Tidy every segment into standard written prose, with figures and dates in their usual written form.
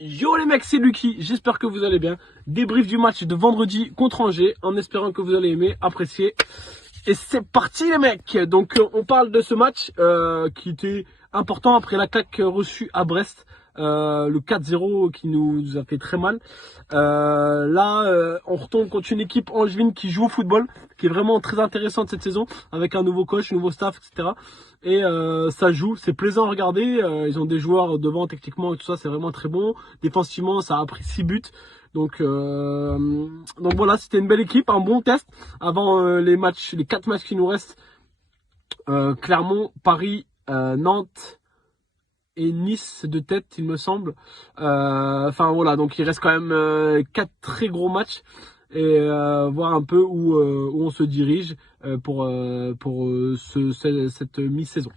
Yo les mecs, c'est Lucky, j'espère que vous allez bien. Débrief du match de vendredi contre Angers, en espérant que vous allez aimer, apprécier. Et c'est parti les mecs. Donc on parle de ce match qui était important après la claque reçue à Brest. Le 4-0 qui nous a fait très mal. On retombe contre une équipe angevine qui joue au football, qui est vraiment très intéressante cette saison, avec un nouveau coach, un nouveau staff, etc. Et ça joue, c'est plaisant à regarder. Ils ont des joueurs devant techniquement et tout ça, c'est vraiment très bon. Défensivement, ça a pris 6 buts. Donc voilà, c'était une belle équipe, un bon test avant les 4 matchs qui nous restent. Clermont, Paris, Nantes et Nice de tête, il me semble. Enfin voilà, donc il reste quand même 4 très gros matchs et voir un peu où on se dirige pour cette mi-saison.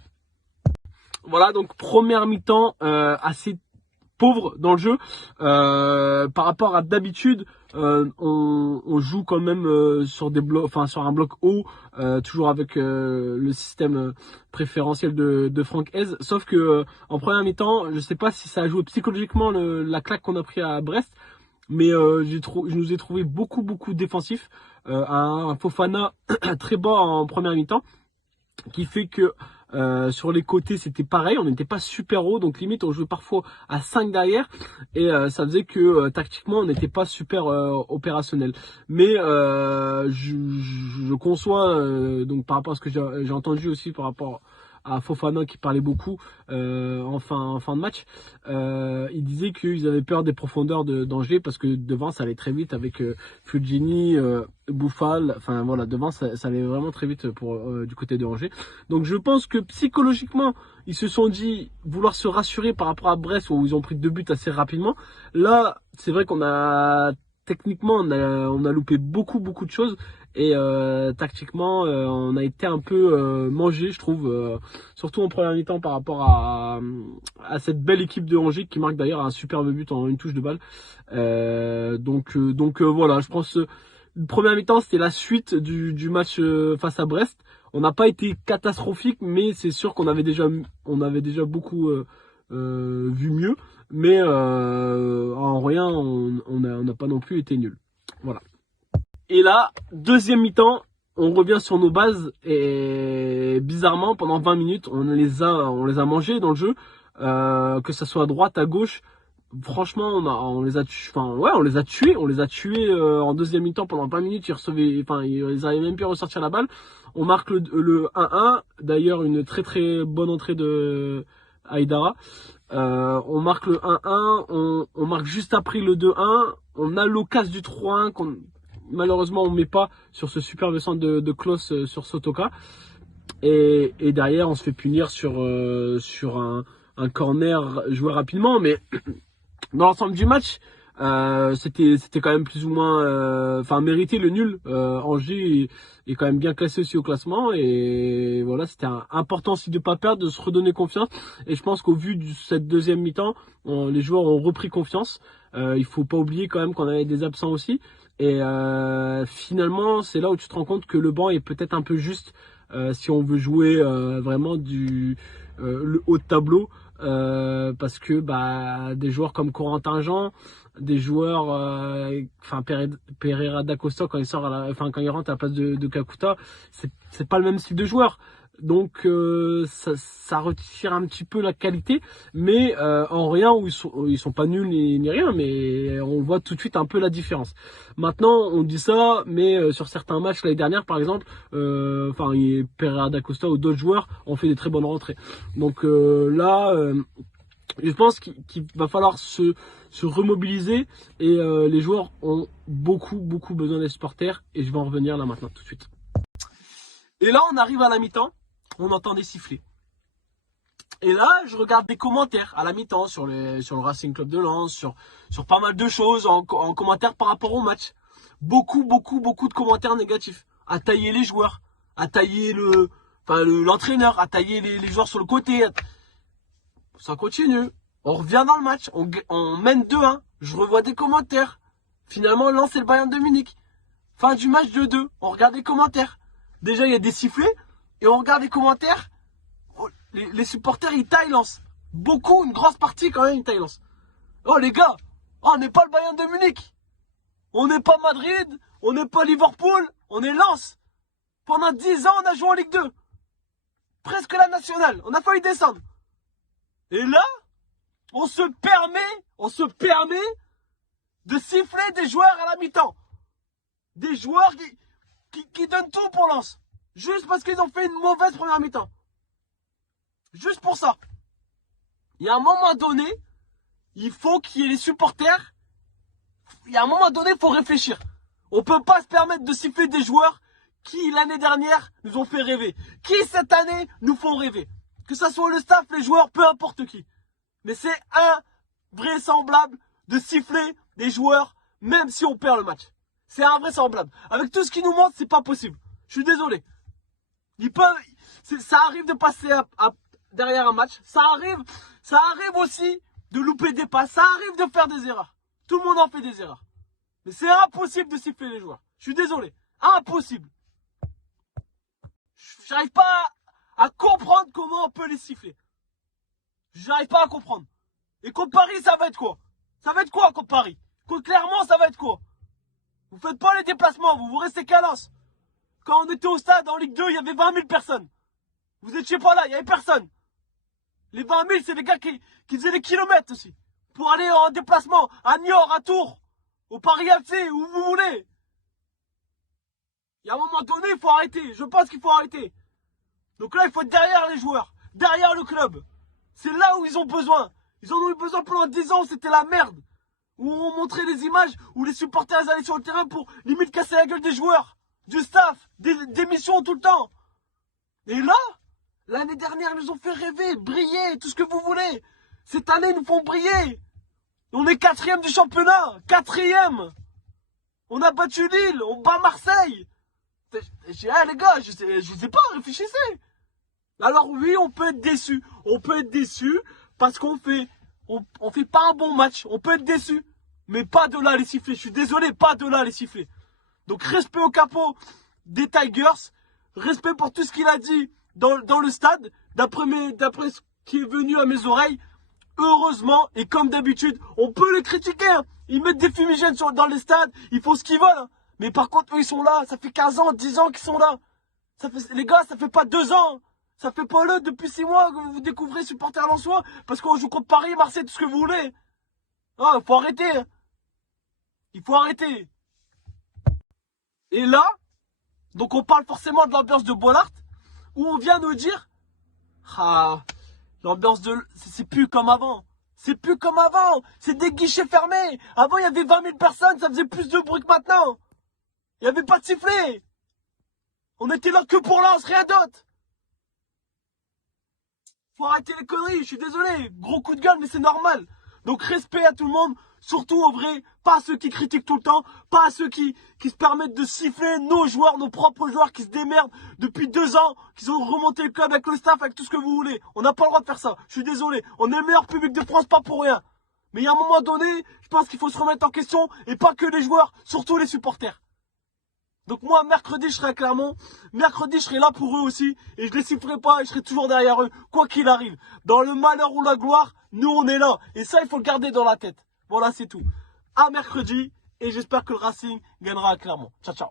Voilà, donc première mi-temps assez pauvre dans le jeu par rapport à d'habitude. On joue quand même sur des blocs, enfin sur un bloc haut, toujours avec le système préférentiel de Franck Hez. Sauf que en première mi-temps, je sais pas si ça a joué psychologiquement la claque qu'on a pris à Brest, mais je nous ai trouvé beaucoup défensifs. Un Fofana très bas en première mi-temps, qui fait que sur les côtés c'était pareil, on n'était pas super haut, donc limite on jouait parfois à 5 derrière et ça faisait que tactiquement on n'était pas super opérationnel. Mais je conçois donc par rapport à ce que j'ai entendu aussi par rapport à Fofana qui parlait beaucoup en fin de match, il disait qu'ils avaient peur des profondeurs d'Angers parce que devant ça allait très vite avec Fulgini, Bouffal, enfin voilà, devant ça allait vraiment très vite pour du côté de Angers. Donc je pense que psychologiquement ils se sont dit vouloir se rassurer par rapport à Brest où ils ont pris 2 buts assez rapidement. Là c'est vrai qu'on a techniquement on a loupé beaucoup de choses et tactiquement on a été un peu mangé, je trouve, surtout en première mi-temps par rapport à cette belle équipe de Angers qui marque d'ailleurs un superbe but en une touche de balle. Donc voilà, je pense une première mi-temps c'était la suite du match face à Brest. On n'a pas été catastrophique, mais c'est sûr qu'on avait déjà beaucoup vu mieux, mais en rien on n'a pas non plus été nul. Voilà. Et là, deuxième mi-temps, on revient sur nos bases et bizarrement pendant 20 minutes on les a mangés dans le jeu, que ça soit à droite, à gauche. Franchement on les a tués en deuxième mi-temps pendant 20 minutes. Ils arrivaient même plus à ressortir la balle. On marque le 1-1, d'ailleurs une très bonne entrée de Aïdara. On marque le 1-1, on marque juste après le 2-1, on a l'occasion du 3-1 qu'on malheureusement on met pas sur ce superbe centre de Klose sur Sotoka, et derrière on se fait punir sur un corner joué rapidement. Mais dans l'ensemble du match c'était quand même plus ou moins mérité le nul. Angers est quand même bien classé aussi au classement et voilà, c'était important aussi de pas perdre, de se redonner confiance. Et je pense qu'au vu de cette deuxième mi-temps, les joueurs ont repris confiance. Il faut pas oublier quand même qu'on avait des absents aussi. Et finalement, c'est là où tu te rends compte que le banc est peut-être un peu juste si on veut jouer vraiment le haut de tableau. Parce que des joueurs comme Corentin Jean, des joueurs Pereira da Costa quand il rentre à la place de Kakuta, c'est pas le même style de joueur. Donc ça retire un petit peu la qualité, mais en rien où ils sont pas nuls ni rien, mais on voit tout de suite un peu la différence. Maintenant on dit ça, mais sur certains matchs l'année dernière par exemple, Pereira da Costa ou d'autres joueurs ont fait des très bonnes rentrées. Donc je pense qu'il va falloir se remobiliser et les joueurs ont beaucoup besoin des supporters, et je vais en revenir là maintenant tout de suite. Et là on arrive à la mi-temps, on entend des sifflets. Et là je regarde des commentaires à la mi-temps sur le Racing Club de Lens, sur pas mal de choses en commentaire par rapport au match. Beaucoup de commentaires négatifs, à tailler les joueurs, à tailler l'entraîneur, à tailler les joueurs sur le côté. Ça continue, on revient dans le match, on mène 2-1, je revois des commentaires. Finalement Lens et le Bayern de Munich, fin du match 2-2, on regarde les commentaires. Déjà il y a des sifflets et on regarde les commentaires. Les supporters ils taillent Lens. Beaucoup, une grosse partie quand même, Thaïlande. Oh les gars, oh, on n'est pas le Bayern de Munich. On n'est pas Madrid, on n'est pas Liverpool, on est Lens. Pendant 10 ans, on a joué en Ligue 2. Presque la nationale, on a failli descendre. Et là, on se permet de siffler des joueurs à la mi-temps. Des joueurs qui donnent tout pour Lens. Juste parce qu'ils ont fait une mauvaise première mi-temps. Juste pour ça. Il y a un moment donné, il faut qu'il y ait les supporters. Il y a un moment donné, il faut réfléchir. On ne peut pas se permettre de siffler des joueurs qui, l'année dernière, nous ont fait rêver. Qui, cette année, nous font rêver. Que ce soit le staff, les joueurs, peu importe qui. Mais c'est invraisemblable de siffler des joueurs, même si on perd le match. C'est invraisemblable. Avec tout ce qui nous montre, c'est pas possible. Je suis désolé. Ça arrive de passer derrière un match. Ça arrive aussi de louper des passes. Ça arrive de faire des erreurs. Tout le monde en fait des erreurs. Mais c'est impossible de siffler les joueurs. Je suis désolé. Impossible. J'arrive pas à comprendre comment on peut les siffler. J'arrive pas à comprendre. Et contre Paris, ça va être quoi? Ça va être quoi contre Paris? Contre Clermont, ça va être quoi? Vous faites pas les déplacements, vous restez qu'à Lens. Quand on était au stade en Ligue 2, il y avait 20 000 personnes. Vous étiez pas là, il y avait personne. Les 20 000, c'est les gars qui faisaient des kilomètres aussi. Pour aller en déplacement à Niort, à Tours, au Paris FC, où vous voulez. Il y a un moment donné, il faut arrêter. Je pense qu'il faut arrêter. Donc là, il faut être derrière les joueurs, derrière le club. C'est là où ils ont besoin. Ils en ont eu besoin pendant 10 ans, c'était la merde. Où on montrait des images où les supporters allaient sur le terrain pour limite casser la gueule des joueurs, du staff, des missions tout le temps. Et là, l'année dernière, ils nous ont fait rêver, briller, tout ce que vous voulez. Cette année, ils nous font briller. On est 4e du championnat, 4e. On a battu Lille, on bat Marseille. Les gars, je sais pas, réfléchissez. Alors oui, on peut être déçu. On peut être déçu parce qu'on fait pas un bon match. On peut être déçu. Mais pas de là les siffler. Je suis désolé, pas de là les siffler. Donc respect au capot des Tigers. Respect pour tout ce qu'il a dit dans le stade. D'après ce qui est venu à mes oreilles. Heureusement, et comme d'habitude, on peut les critiquer. Hein. Ils mettent des fumigènes dans les stades. Ils font ce qu'ils veulent. Hein. Mais par contre, eux, ils sont là. Ça fait 15 ans, 10 ans qu'ils sont là. Les gars, ça fait pas 2 ans. Ça fait pas là depuis 6 mois que vous découvrez supporter lensois parce qu'on joue contre Paris, Marseille, tout ce que vous voulez. Ah, faut arrêter. Il faut arrêter. Et là, donc on parle forcément de l'ambiance de Bollaert, où on vient nous dire, l'ambiance c'est plus comme avant. C'est plus comme avant. C'est des guichets fermés. Avant, il y avait 20 000 personnes, ça faisait plus de bruit que maintenant. Il n'y avait pas de sifflet. On était là que pour Lens, rien d'autre. Faut arrêter les conneries, je suis désolé. Gros coup de gueule, mais c'est normal. Donc respect à tout le monde, surtout aux vrais, pas à ceux qui critiquent tout le temps, pas à ceux qui se permettent de siffler nos joueurs, nos propres joueurs qui se démerdent depuis 2 ans, qui ont remonté le club avec le staff, avec tout ce que vous voulez. On n'a pas le droit de faire ça, je suis désolé. On est le meilleur public de France, pas pour rien. Mais il y a un moment donné, je pense qu'il faut se remettre en question, et pas que les joueurs, surtout les supporters. Donc moi, mercredi, je serai à Clermont. Mercredi, je serai là pour eux aussi. Et je les sifflerai pas et je serai toujours derrière eux, quoi qu'il arrive. Dans le malheur ou la gloire, nous, on est là. Et ça, il faut le garder dans la tête. Voilà, c'est tout. À mercredi. Et j'espère que le Racing gagnera à Clermont. Ciao, ciao.